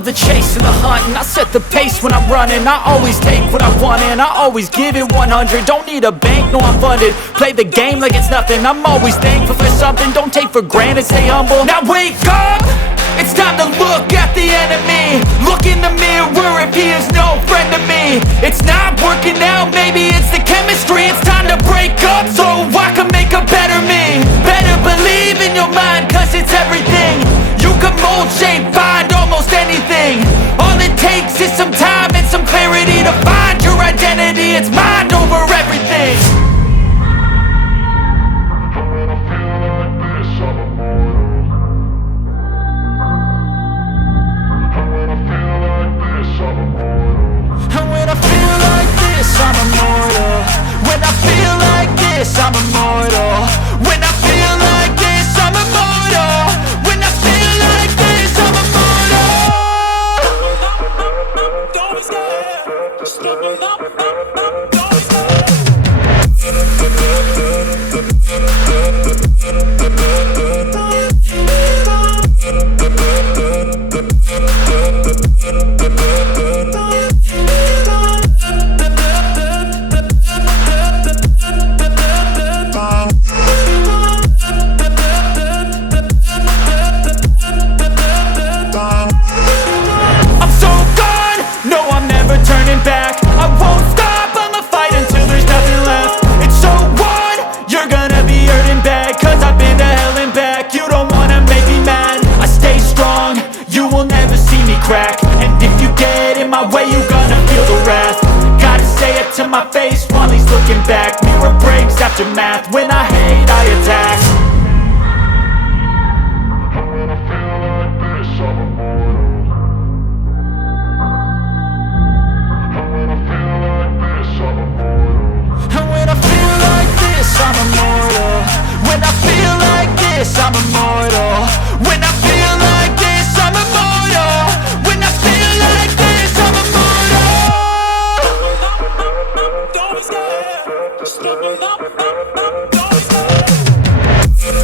love the chase and the hunt, and I set the pace when I'm running. I always take what I want and I always give it 100. Don't need a bank, no I'm funded. Play the game like it's nothing. I'm always thankful for something. Don't take for granted, stay humble. Now wake up! It's time to look at the enemy. Look in the mirror if he is no friend to me. It's not working out, maybe it's the chemistry. It's time to break up so I can make a better me. Better believe in your mind, cause it's everything. You can mold, shape, find almost anything. All it takes is some time and some clarity to find your identity. It's mind over everything. I'm immortal. When I feel like this, I'm immortal. When I feel like this, I'm immortal. When I feel like this, I'm immortal. Don't be scared. Just open up. Don't be back. I won't stop, I'ma fight until there's nothing left. It's so on, you're gonna be hurting bad, cause I've been to hell and back. You don't wanna make me mad, I stay strong, you will never see me crack. And if you get in my way, you're gonna feel the wrath. Gotta say it to my face while he's looking back. Mirror breaks after math, when I